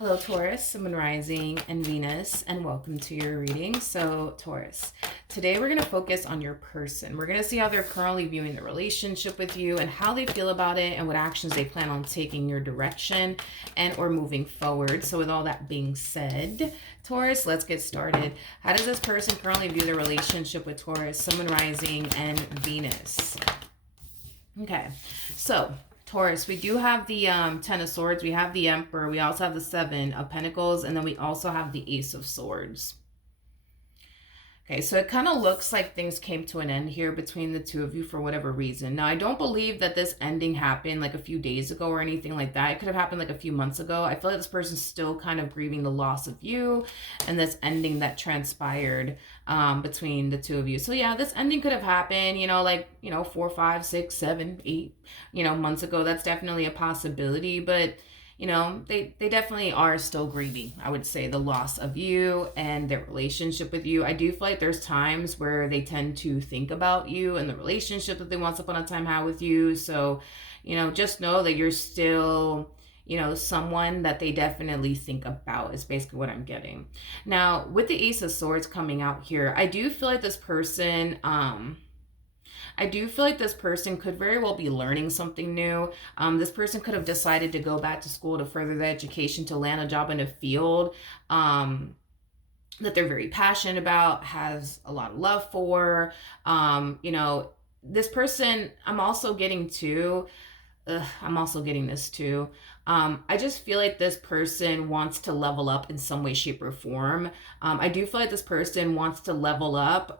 Hello, Taurus, Sun, Rising, and Venus, and welcome to your reading. So, Taurus, today we're going to focus on your person. We're going to see how they're currently viewing the relationship with you and how they feel about it and what actions they plan on taking your direction and or moving forward. So, with all that being said, Taurus, let's get started. How does this person currently view their relationship with Taurus, Sun, Rising, and Venus? Okay, so Taurus, we do have the Ten of Swords, we have the Emperor, we also have the Seven of Pentacles, and then we also have the Ace of Swords. Okay, so it kind of looks like things came to an end here between the two of you for whatever reason. Now, I don't believe that this ending happened like a few days ago or anything like that. It could have happened like a few months ago. I feel like this person's still kind of grieving the loss of you and this ending that transpired between the two of you. So yeah, this ending could have happened, 4, 5, 6, 7, 8, months ago. That's definitely a possibility, but they definitely are still grieving, I would say, the loss of you and their relationship with you. I do feel like there's times where they tend to think about you and the relationship that they once upon a time had with you. So, just know that you're still, someone that they definitely think about is basically what I'm getting. Now, with the Ace of Swords coming out here, I do feel like this person, could very well be learning something new. This person could have decided to go back to school to further their education, to land a job in a field that they're very passionate about, has a lot of love for. This person, I'm also getting this too. I just feel like this person wants to level up in some way, shape, or form. I do feel like this person wants to level up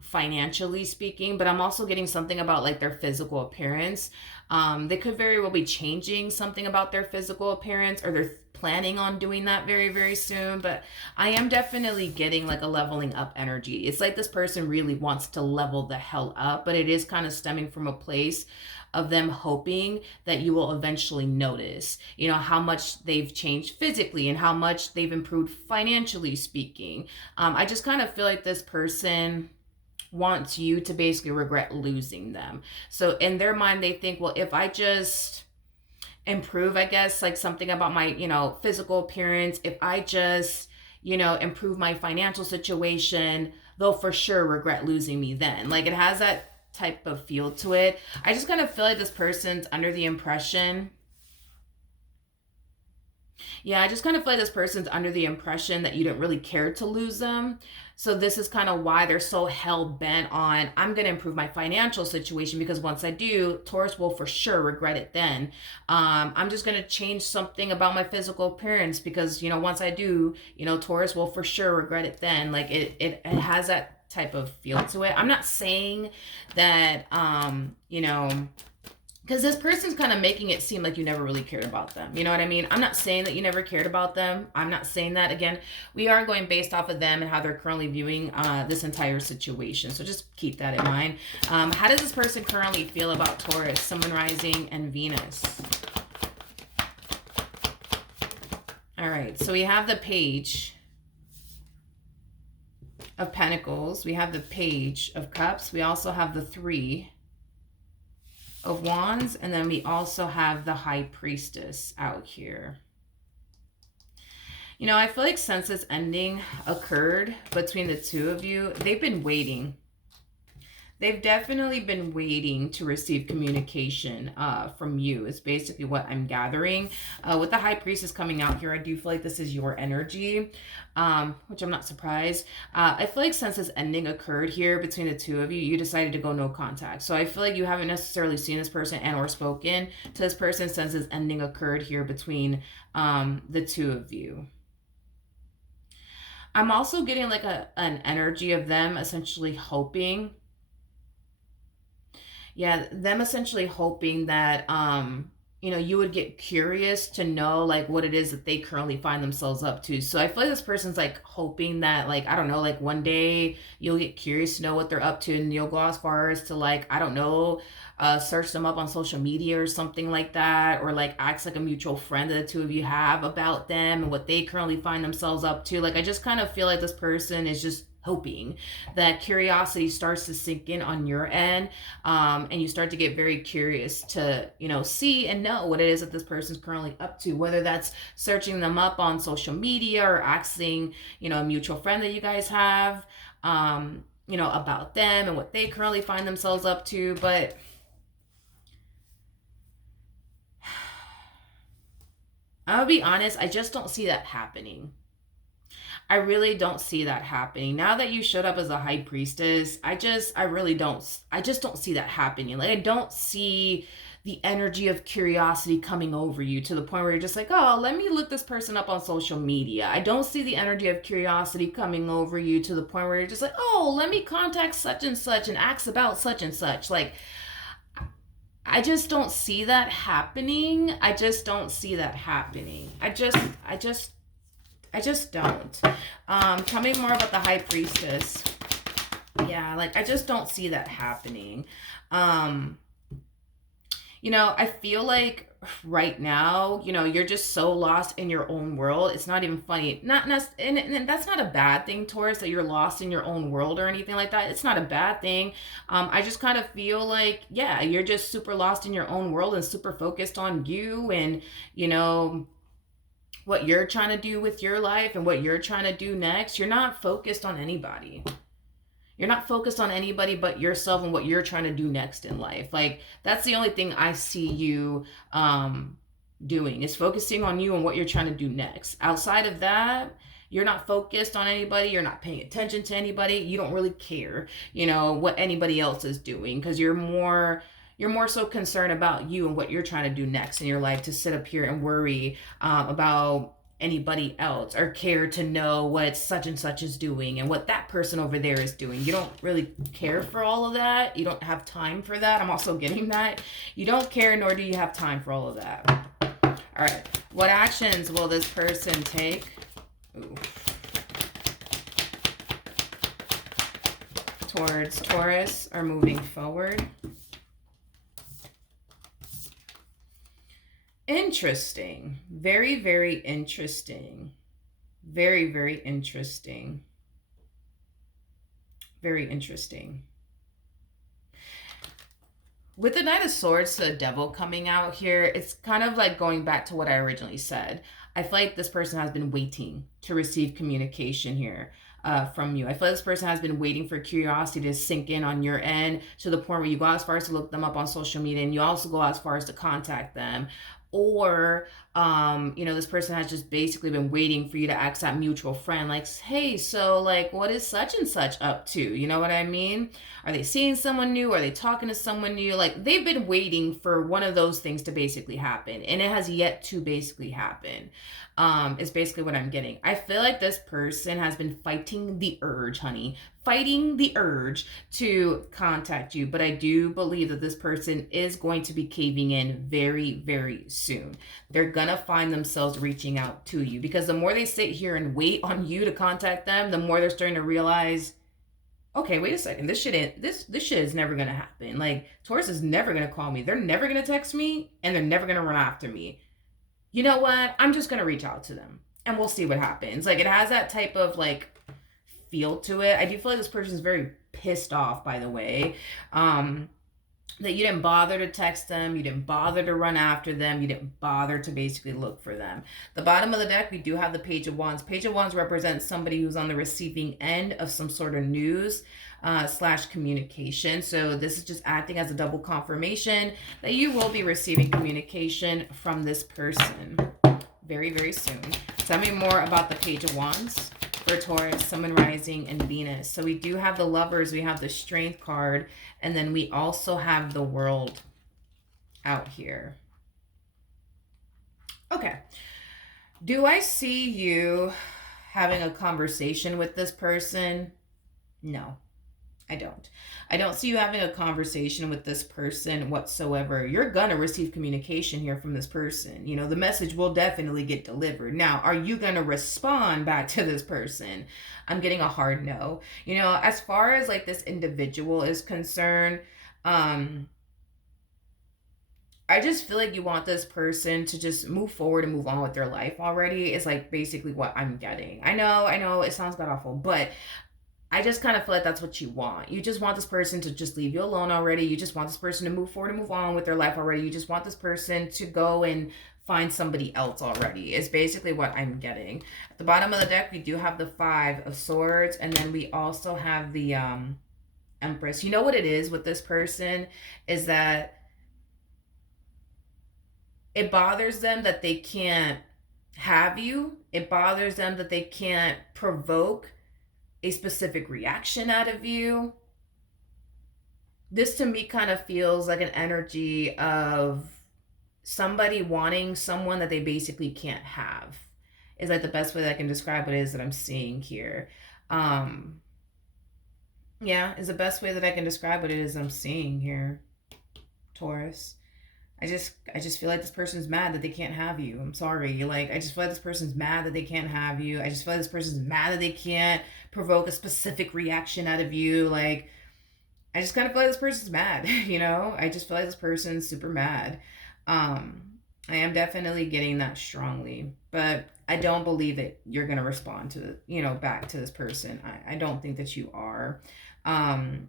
financially speaking, but I'm also getting something about like their physical appearance. They could very well be changing something about their physical appearance, or they're planning on doing that very, very soon. But I am definitely getting like a leveling up energy. It's like this person really wants to level the hell up, but it is kind of stemming from a place of them hoping that you will eventually notice, how much they've changed physically and how much they've improved financially speaking. I just kind of feel like this person wants you to basically regret losing them. So in their mind, they think, well, if I just improve, I guess, like something about my, physical appearance, if I just, improve my financial situation, they'll for sure regret losing me then. Like it has that type of feel to it. I just kind of feel like this person's under the impression that you don't really care to lose them. So this is kind of why they're so hell bent on, I'm going to improve my financial situation, because once I do, Taurus will for sure regret it then. I'm just going to change something about my physical appearance because, once I do, Taurus will for sure regret it then. Like it has that type of feel to it. I'm not saying that, because this person's kind of making it seem like you never really cared about them. You know what I mean? I'm not saying that you never cared about them. I'm not saying that. Again, we are going based off of them and how they're currently viewing this entire situation. So just keep that in mind. How does this person currently feel about Taurus, Sun, Rising, and Venus? All right, so we have the Page of Pentacles. We have the Page of Cups. We also have the Three of Wands, and then we also have the High Priestess out here. I feel like since this ending occurred between the two of you, they've been waiting. They've definitely been waiting to receive communication from you, is basically what I'm gathering. With the High Priestess coming out here, I do feel like this is your energy, which I'm not surprised. I feel like since this ending occurred here between the two of you, you decided to go no contact. So I feel like you haven't necessarily seen this person and or spoken to this person since this ending occurred here between the two of you. I'm also getting like an energy of them essentially hoping. Yeah, them essentially hoping that you would get curious to know like what it is that they currently find themselves up to. So I feel like this person's like hoping that, like, I don't know, like one day you'll get curious to know what they're up to, and you'll go as far as to, like, I don't know, search them up on social media or something like that, or like acts like a mutual friend that the two of you have about them and what they currently find themselves up to. Like I just kind of feel like this person is just hoping that curiosity starts to sink in on your end, and you start to get very curious to, see and know what it is that this person's currently up to, whether that's searching them up on social media or asking, a mutual friend that you guys have, about them and what they currently find themselves up to. But I'll be honest, I just don't see that happening. I really don't see that happening. Now that you showed up as a high priestess, I just don't see that happening. Like, I don't see the energy of curiosity coming over you to the point where you're just like, oh, let me look this person up on social media. I don't see the energy of curiosity coming over you to the point where you're just like, oh, let me contact such and such and ask about such and such. Like, I just don't see that happening. I just don't see that happening. I just don't. Tell me more about the high priestess. Yeah, like, I just don't see that happening. I feel like right now, you're just so lost in your own world. It's not even funny. And that's not a bad thing, Taurus, that you're lost in your own world or anything like that. It's not a bad thing. I just kind of feel like, yeah, you're just super lost in your own world and super focused on you and, what you're trying to do with your life and what you're trying to do next. You're not focused on anybody. You're not focused on anybody but yourself and what you're trying to do next in life. Like, that's the only thing I see you doing, is focusing on you and what you're trying to do next. Outside of that, you're not focused on anybody. You're not paying attention to anybody. You don't really care, what anybody else is doing, because you're more so concerned about you and what you're trying to do next in your life, to sit up here and worry about anybody else or care to know what such and such is doing and what that person over there is doing. You don't really care for all of that. You don't have time for that. I'm also getting that. You don't care, nor do you have time for all of that. All right. What actions will this person take? Ooh. Towards Taurus or moving forward? Interesting. Very, very interesting. Very, very interesting. Very interesting. With the Knight of Swords, the Devil coming out here, it's kind of like going back to what I originally said. I feel like this person has been waiting to receive communication here from you. I feel like this person has been waiting for curiosity to sink in on your end, to the point where you go as far as to look them up on social media, and you also go as far as to contact them. Or this person has just basically been waiting for you to ask that mutual friend, like, hey, so, like, what is such and such up to? You know what I mean? Are they seeing someone new? Are they talking to someone new? Like, they've been waiting for one of those things to basically happen, and it has yet to basically happen. Is basically what I'm getting. I feel like this person has been fighting the urge, honey. Fighting the urge to contact you. But I do believe that this person is going to be caving in very, very soon. They're going to find themselves reaching out to you, because the more they sit here and wait on you to contact them, the more they're starting to realize, okay, wait a second, this shit is never going to happen. Like, Taurus is never going to call me. They're never going to text me, and they're never going to run after me. You know what? I'm just going to reach out to them, and we'll see what happens. Like, it has that type of, like, feel to it. I do feel like this person is very pissed off, by the way, that you didn't bother to text them, you didn't bother to run after them, you didn't bother to basically look for them. The bottom of the deck, we do have the Page of Wands. Page of Wands represents somebody who's on the receiving end of some sort of news / communication. So this is just acting as a double confirmation that you will be receiving communication from this person very, very soon. Tell me more about the Page of Wands for Taurus, Sun, Moon, Rising, and Venus. So we do have the Lovers, we have the Strength card, and then we also have the World out here. Okay. Do I see you having a conversation with this person? No, I don't. I don't see you having a conversation with this person whatsoever. You're going to receive communication here from this person. You know, the message will definitely get delivered. Now, are you going to respond back to this person? I'm getting a hard no. You know, as far as like this individual is concerned, I just feel like you want this person to just move forward and move on with their life already. Is like basically what I'm getting. I know it sounds god awful, but I just kind of feel like that's what you want. You just want this person to just leave you alone already. You just want this person to move forward and move on with their life already. You just want this person to go and find somebody else already, is basically what I'm getting. At the bottom of the deck, we do have the Five of Swords, and then we also have the Empress. You know what it is with this person is that it bothers them that they can't have you. It bothers them that they can't provoke a specific reaction out of you. This to me kind of feels like an energy of somebody wanting someone that they basically can't have. Is like the best way that I can describe what it is that I'm seeing here. Um yeah, is the best way that I can describe what it is I'm seeing here, Taurus. I just feel like this person's mad that they can't have you. I'm sorry. Like I just feel like this person's mad that they can't have you. I just feel like this person's mad that they can't provoke a specific reaction out of you. Like I just kind of feel like this person's mad, you know? I just feel like this person's super mad. Um I am definitely getting that strongly, but I don't believe that you're going to respond to, back to this person. I don't think that you are. Um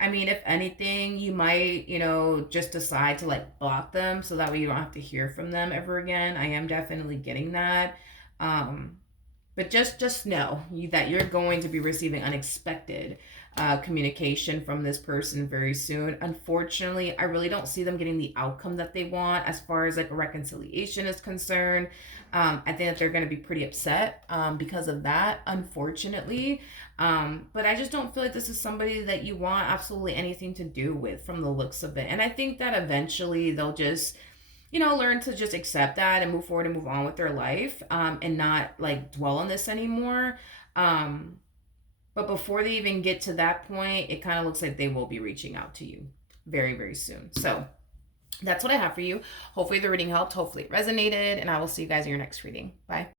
I mean, if anything, you might, just decide to like block them so that way you don't have to hear from them ever again. I am definitely getting that. Um, but just know that you're going to be receiving unexpected communication from this person very soon. Unfortunately, I really don't see them getting the outcome that they want as far as like a reconciliation is concerned. I think that they're going to be pretty upset because of that, unfortunately. But I just don't feel like this is somebody that you want absolutely anything to do with from the looks of it. And I think that eventually they'll just learn to just accept that and move forward and move on with their life, and not like dwell on this anymore. Um, but before they even get to that point, it kind of looks like they will be reaching out to you very, very soon. So that's what I have for you. Hopefully the reading helped. Hopefully it resonated. And I will see you guys in your next reading. Bye.